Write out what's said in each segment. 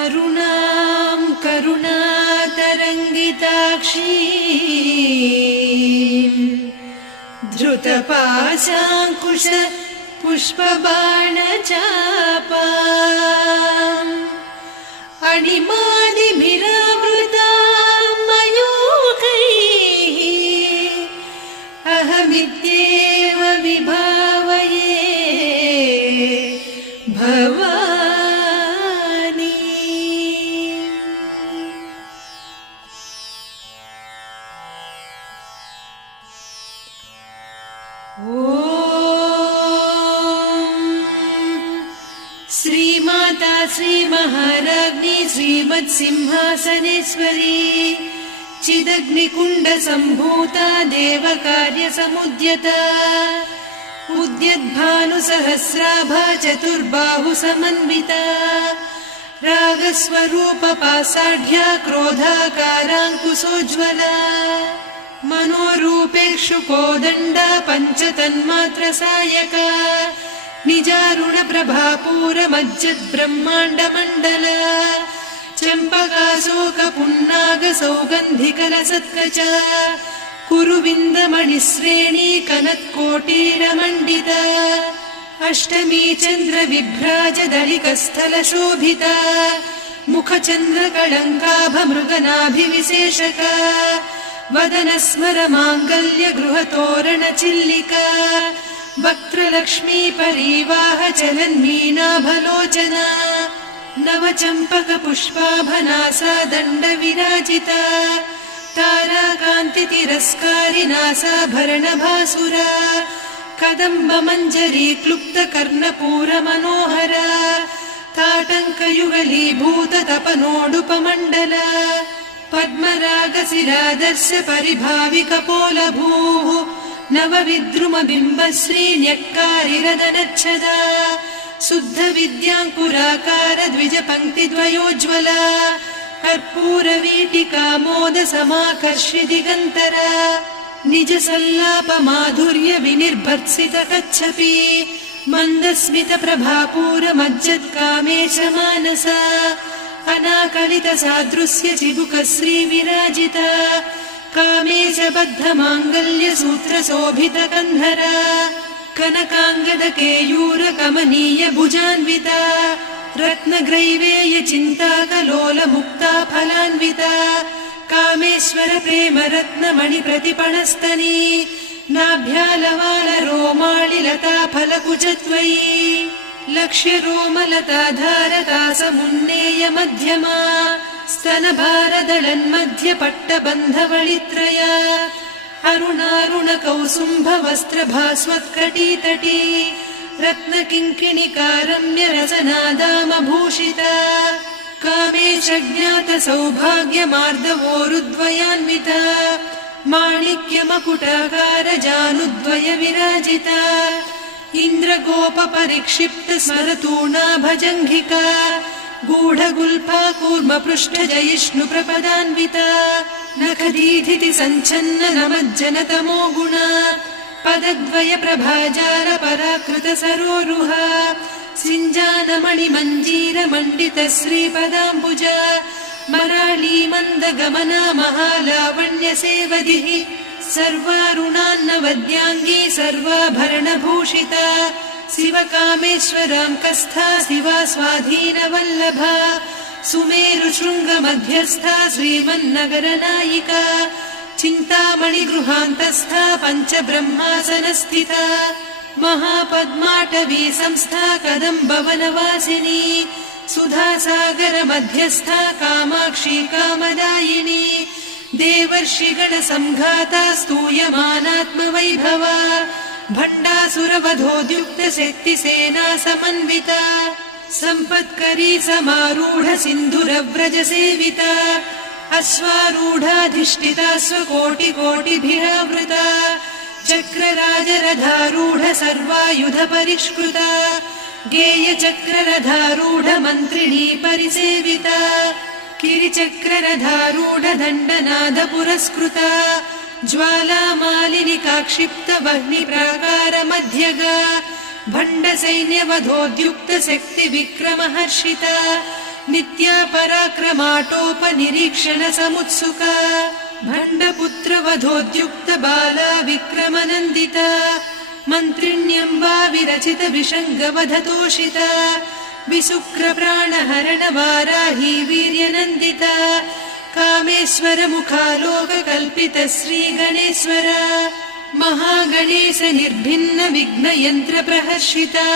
अरुणां करुणातरङ्गिताक्षीं धृतपाशाङ्कुश पुष्पबाणचापाम् अणिमादिभिरावृतां मयूखैः अहमित्येव विभावये भवानी। श्रीमाता श्रीमहाराज्ञी श्रीमत्सिंहासनेश्वरी चिदग्निकुण्डसम्भूता देवकार्यसमुद्यता उद्यद्भानुसहस्राभा चतुर्बाहुसमन्विता रागस्वरूपपासाढ्या क्रोधाकाराङ्कुशोज्ज्वला मनोरूपेक्षु कोदण्डा पञ्चतन्मात्रसायका निजारुणप्रभापूरमज्जद्ब्रह्माण्डमण्डल चम्पकाशोकपुन्नागसौगन्धिकलसत्कचा कुरुविन्दमणिश्रेणी कनत्कोटीरमण्डिता अष्टमी चन्द्रविभ्राजदलिकस्थलशोभिता मुखचन्द्रकळङ्काभमृगनाभिविशेषका वदनस्मरमाङ्गल्यगृहतोरणचिल्लिका वक्त्रलक्ष्मी परीवाह चलन्मीनाभलोचना नवचम्पकपुष्पाभनासा दण्डविराजिता ताराकान्तितिरस्कारिनासाभरणभासुरा कदम्बमञ्जरी क्लुप्तकर्णपूरमनोहरा ताटङ्कयुगलीभूततपनोडुपमण्डला पद्मरागशिरादर्श परिभाविकपोलभूः नवविद्रुमबिम्बश्रीन्यक्कारिरदनच्छदा शुद्धविद्याङ्कुराकार द्विजपङ्क्तिद्वयोज्ज्वला कर्पूरवीटिकामोदसमाकर्षि दिगन्तरा निजसल्लापमाधुर्य विनिर्भर्त्सितकच्छपि मन्दस्मितप्रभापूरमज्जत्कामेशमानसा अनाकलितसादृश्य चिबुकश्रीविराजिता कामेशबद्धमाङ्गल्यसूत्रशोभितकन्धरा कनकाङ्गदकेयूरकमनीय भुजान्विता रत्नग्रैवेयचिन्ताकलोलमुक्ता फलान्विता कामेश्वर प्रेमरत्नमणिप्रतिपणस्तनी नाभ्यालवालरोमाळिलता फलकुचत्वयी लक्ष्यरोमलताधारतासमुन्नेय मध्यमा स्तनभारदळन्मध्यपट्टबन्धवळित्रया अरुणारुणकौसुम्भवस्त्रभास्वत्कटीतटी रत्नकिङ्किणिकारम्यरसनादामभूषिता कामेशज्ञातसौभाग्यमार्दवोरुद्वयान्विता माणिक्यमकुटाकारजानुद्वय विराजिता इन्द्रगोपपरिक्षिप्तस्मरतूणाभजङ्घिका गूढगुल्फा कूर्मपृष्ठजयिष्णुप्रपदान्विता नखदीधिति सञ्छन्न नमज्जनतमो गुणा पदद्वय प्रभाजाल पराकृत सरोरुहा सिञ्जानमणिमञ्जीरमण्डित श्रीपदाम्बुजा मराळी मन्दगमना महालावण्य सेवधिः सर्वारुणान्नवद्याङ्गी सर्वाभरणभूषिता शिवकामेश्वराङ्कस्था शिवा स्वाधीनवल्लभा सुमेरुशृङ्गमध्यस्था श्रीमन्नगरनायिका चिन्तामणिगृहान्तस्था पञ्चब्रह्मासनस्थिता महापद्माटवी संस्था कदम्बवनवासिनी सुधासागरमध्यस्था कामाक्षी कामदायिनी देवर्षिगणसङ्घाता स्तूयमानात्मवैभवा भण्डासुरवधोद्युक्तशक्तिसेना समन्विता सम्पत्करी समारूढ सिन्धुरव्रजसेविता अश्वारूढाधिष्ठिता स्वकोटिकोटिभिरावृता चक्रराजरथारूढ सर्वायुध परिष्कृता गेयचक्ररथारूढ मन्त्रिणी परिसेविता किरिचक्ररथारूढ दण्डनाद पुरस्कृता ज्वालामालिनिकाक्षिप्त वह्निप्राकार मध्यगा भण्डसैन्यवधोद्युक्त शक्ति विक्रमहर्षिता नित्या पराक्रमाटोपनिरीक्षण समुत्सुका भण्डपुत्रवधोद्युक्त बाला विक्रमनन्दिता मन्त्रिण्यम्बा विरचित विषङ्गवधतोषिता विशुक्रप्राणहरण वाराही वीर्यनन्दिता कामेश्वर मुखालोककल्पित श्रीगणेश्वर महागणेश निर्भिन्न विघ्नयन्त्र प्रहर्षिता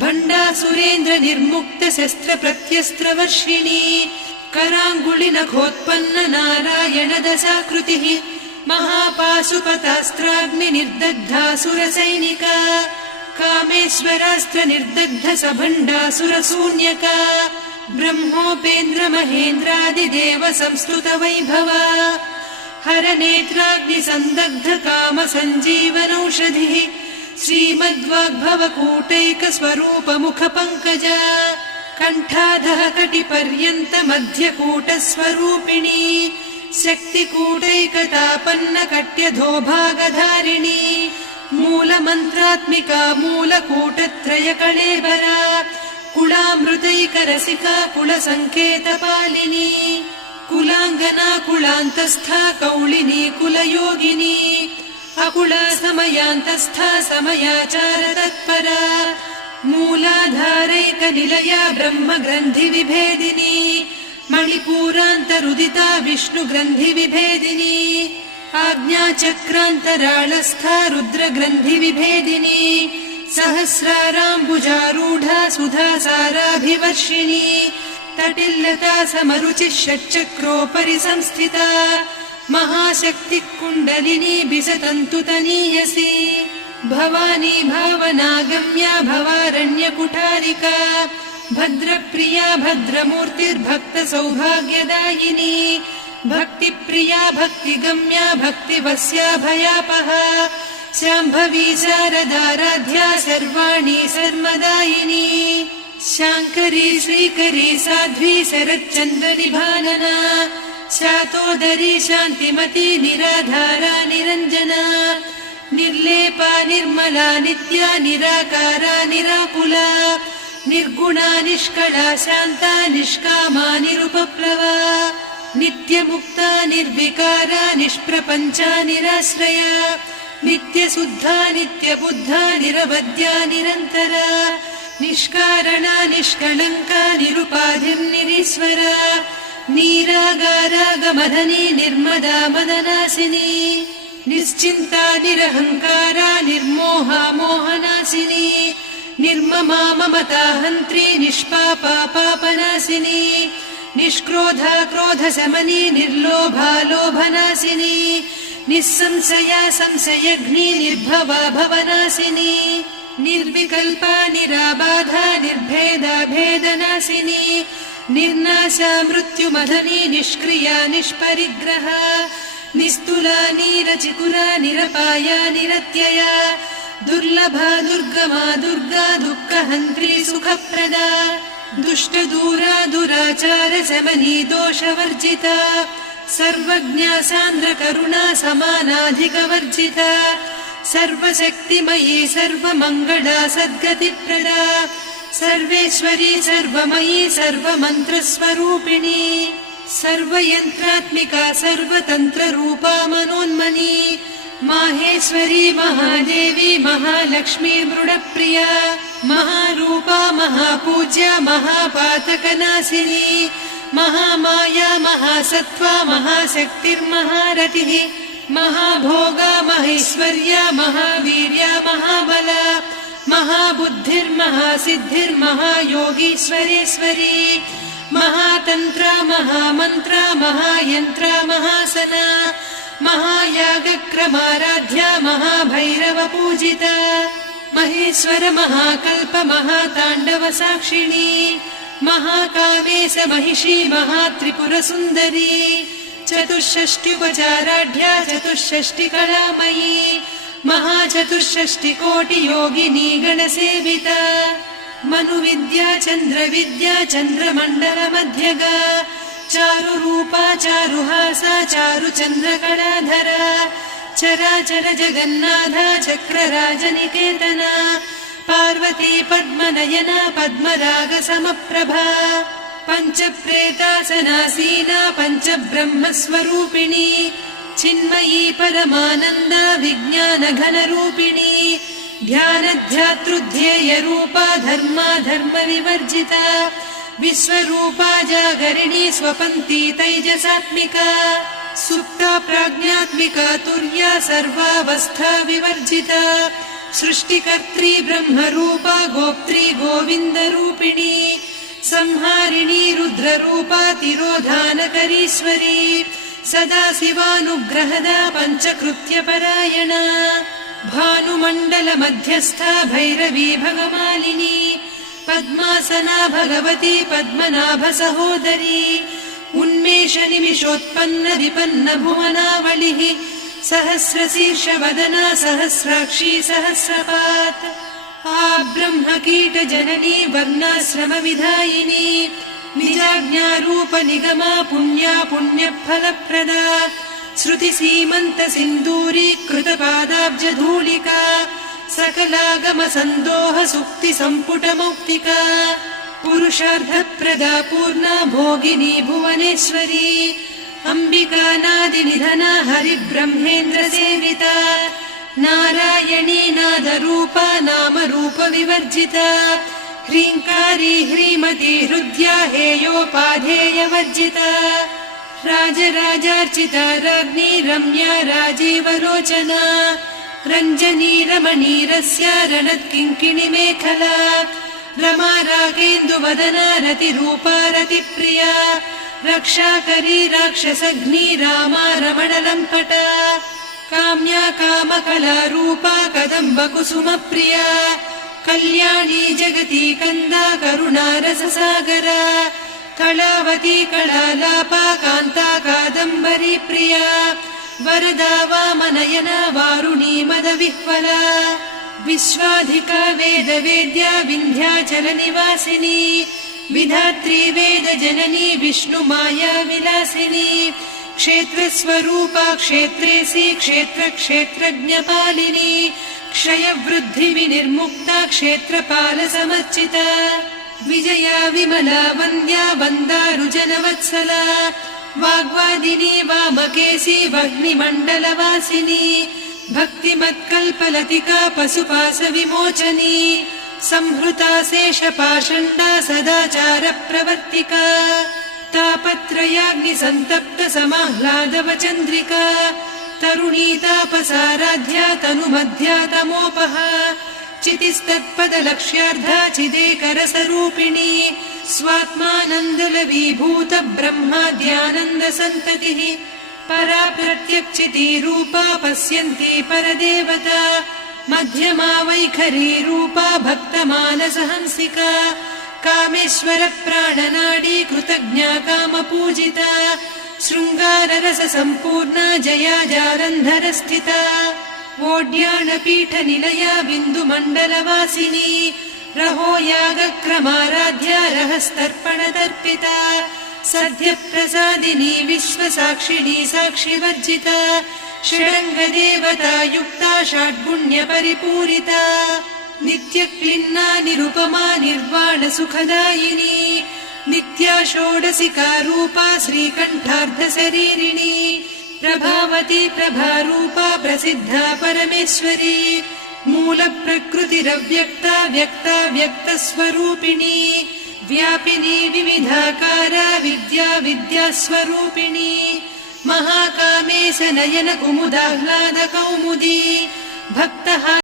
भण्डासुरेन्द्र निर्मुक्त शस्त्र प्रत्यस्त्रवर्षिणी कराङ्गुलि नखोत्पन्न नारायण दशाकृतिः महापाशुपतास्त्राग्नि निर्दग्धासुरसैनिका कामेश्वरास्त्र निर्दग्ध सभण्डासुर शून्यका ब्रह्मोपेन्द्र महेन्द्रादिदेव संस्तुत वैभवा हर नेत्राग्नि संदग्ध काम सञ्जीवनौषधिः श्रीमद्वाग्भव कूटैक स्वरूप मुख पंकजा कण्ठाधः कटिपर्यन्त मध्यकूट स्वरूपिणी शक्तिकूटैकतापन्न कट्यधो भागधारिणी मूल मन्त्रात्मिका मूलकूटत्रय कळेबरा कुलामृतैकरसिका कुल संकेतपालिनी कुलाङ्गना कुलान्तस्था कौलिनी कुलयोगिनी अकुला समयान्तस्था समयाचार तत्परा मूलाधारैक निलया ब्रह्म ग्रन्थि विभेदिनी मणिपूरान्तरुदिता विष्णु ग्रन्थि विभेदिनी आज्ञाचक्रान्तराळस्था रुद्र ग्रन्थि विभेदिनी सहस्राराम्बुजारूढा सुधा साराभिवर्षिणी तटिल्लता समरुचिः षट्चक्रोपरि संस्थिता महाशक्ति कुण्डलिनी बिसतन्तु तनीयसी भवानी भावनागम्या भवारण्य कुठारिका भद्रप्रिया भद्रमूर्तिर्भक्त सौभाग्यदायिनी भक्तिप्रिया भक्तिगम्या भक्तिवस्या भयापहा शाम्भवी शारदाराध्या सर्वाणि सर्वदायिनी शाङ्करी श्रीकरी साध्वी शरच्चन्द्र निभानना शातोदरी शान्तिमती निराधारा निरञ्जना निर्लेपा निर्मला नित्या निराकारा निराकुला निर्गुणा निष्कला शान्ता निष्कामा निरुपप्लवा नित्यमुक्ता निर्विकारा निष्प्रपञ्चा निराश्रया नित्यशुद्धा नित्यबुद्धा निरवद्या निरन्तरा निष्कारणा निष्कलङ्का निरुपाधिर्निरीश्वरा नीरागारागमधनी निर्मदा मदनासिनी निश्चिन्ता निरहङ्कारा निर्मोहा मोहनासिनी निर्ममा ममता हन्त्री निष्पापा पापनासिनी निष्क्रोधा क्रोधशमनी निर्लोभा लोभनासिनी निस्संशया संशयघ्नी निर्भवा भवनासिनी निर्विकल्पा निराबाधा निर्भेदा भेदनासिनी निर्नाशा मृत्युमधनी निष्क्रिया निष्परिग्रहा निस्तुला नीरचिकुरा निरपाया निरत्यया दुर्लभा दुर्गमा दुर्गा दुःखहन्त्री सुखप्रदा दुष्टदूरा दुराचार शमनी दोषवर्जिता सर्वज्ञा सान्द्र करुणा समानाधिकवर्जिता सर्वशक्तिमयी सर्वमङ्गला सद्गतिप्रदा सर्वेश्वरी सर्वमयी सर्वमन्त्रस्वरूपिणी सर्वयन्त्रात्मिका सर्वतन्त्ररूपा मनोन्मनी माहेश्वरी महादेवी महालक्ष्मी मृडप्रिया महारूपा महापूज्या महापातकनाशिनी महामाया महासत्त्वा महाशक्तिर्महारतिः महाभोगा महेश्वर्या महावीर्या महाबला महाबुद्धिर्महासिद्धिर्महायोगीश्वरेश्वरी महातन्त्रा महामन्त्रा महायन्त्रा महासना महायागक्रमाराध्या महाभैरव पूजिता महेश्वर महाकल्प महाताण्डव साक्षिणी महाकामेश महिषी महात्रिपुरसुन्दरी चतुष्षष्ट्युपचाराढ्या चतुष्षष्टिकलामयी महाचतुष्षष्टिकोटियोगिनी गणसेविता मनुविद्या चन्द्रविद्या चन्द्रमण्डलमध्यगा चारुरूपा चारुहासा चारुचन्द्रकलाधरा चराचर जगन्नाथा चक्रराजनिकेतना पार्वती पद्मनयना पद्मरागसमप्रभा पञ्चप्रेतासनासीना पञ्चब्रह्मस्वरूपिणी चिन्मयी परमानन्दा विज्ञानघनरूपिणी ध्यानध्यातृध्येयरूपा धर्मा धर्मविवर्जिता विश्वरूपा जागरिणी स्वपन्ती तैजसात्मिका सुप्ता प्राज्ञात्मिका तुर्या सर्वावस्था विवर्जिता सृष्टिकर्त्री ब्रह्मरूपा गोप्त्री गोविन्दरूपिणी संहारिणी रुद्ररूपा तिरोधानकरीश्वरी सदा शिवानुग्रहदा पञ्चकृत्यपरायणा भानुमण्डलमध्यस्था भैरवी भगमालिनी पद्मासना भगवती पद्मनाभसहोदरी उन्मेषनिमिषोत्पन्न विपन्न भुवनावलिः सहस्रशीर्षवदना सहस्राक्षी सहस्रपात् ब्रह्मकीटजननी वर्णाश्रमविधायिनी निजाज्ञारूपनिगमा पुण्या पुण्यफलप्रदा श्रुतिसीमन्तसिन्दूरी कृतपादाब्जधूलिका सकलागमसन्दोह सुक्तिसम्पुटमौक्तिका पुरुषार्थप्रदा पूर्णा भोगिनी भुवनेश्वरी अम्बिकानादिनिधना हरिब्रह्मेन्द्रसेविता नारायणी नादरूपा नामरूपविवर्जिता ह्रीङ्कारी ह्रीमती हृद्या हेयोपाधेयवर्जिता राजराजार्चिता राज्ञी रम्या राजीवलोचना रञ्जनी रमणीरस्या रणत्किङ्किणिमेखला रमा रागेन्दुवदना रतिरूपा रतिप्रिया रक्षाकरी राक्षसघ्नी रामा रमणलम्पटा काम्या कामकलारूपा कदम्बकुसुमप्रिया कल्याणी जगती कन्दा करुणारससागरा कलावती कलालापा कान्ता कादम्बरी प्रिया वरदा वामनयना वारुणी मदविह्वला विश्वाधिका वेदवेद्या विन्ध्याचलनिवासिनी विधात्री वेदजननी विष्णुमाया विलासिनी क्षेत्रस्वरूपा क्षेत्रेसी क्षेत्रक्षेत्रज्ञपालिनी क्षयवृद्धिविनिर्मुक्ता क्षेत्रपालसमर्चिता विजया विमला वन्द्या वन्दारुजनवत्सला वाग्वादिनी वामकेशी वह्निमण्डलवासिनी भक्तिमत्कल्पलतिका पशुपाशविमोचनी संहृता शेषपाषण्डा सदाचारप्रवर्तिका तापत्रयाग्निसन्तप्त समाह्लादवचन्द्रिका तरुणी तापसाराध्या तनुमध्या तमोपहा चितिस्तत्पदलक्ष्यार्धा चिदेकरसरूपिणी स्वात्मानन्दलवीभूत ब्रह्माद्यानन्दसन्ततिः परा प्रत्यक्षितीरूपा पश्यन्ती परदेवता मध्यमा वैखरी रूपा भक्तमानसहंसिका कामेश्वर प्राणनाडी कृतज्ञा कामपूजिता शृङ्गाररस सम्पूर्णा जया जारन्धरस्थिता वोड्याणपीठनिलया बिन्दुमण्डलवासिनी रहो यागक्रमाराध्या रहस्तर्पणतर्पिता सद्यप्रसादिनी विश्वसाक्षिणी साक्षिवर्जिता षडङ्गदेवता युक्ता षड्गुण्यपरिपूरिता नित्यक्लिन्ना निरुपमा निर्वाणसुखदायिनी नित्या षोडशिका रूपा श्रीकण्ठार्धशरीरिणी प्रभावती प्रभारूपा प्रसिद्धा परमेश्वरी मूलप्रकृतिरव्यक्ता व्यक्ता व्यक्तस्वरूपिणी व्यापिनी विविधाकारा विद्या विद्यास्वरूपिणी महाकामेश नयन कुमुदाह्लाद कौमुदी भक्तः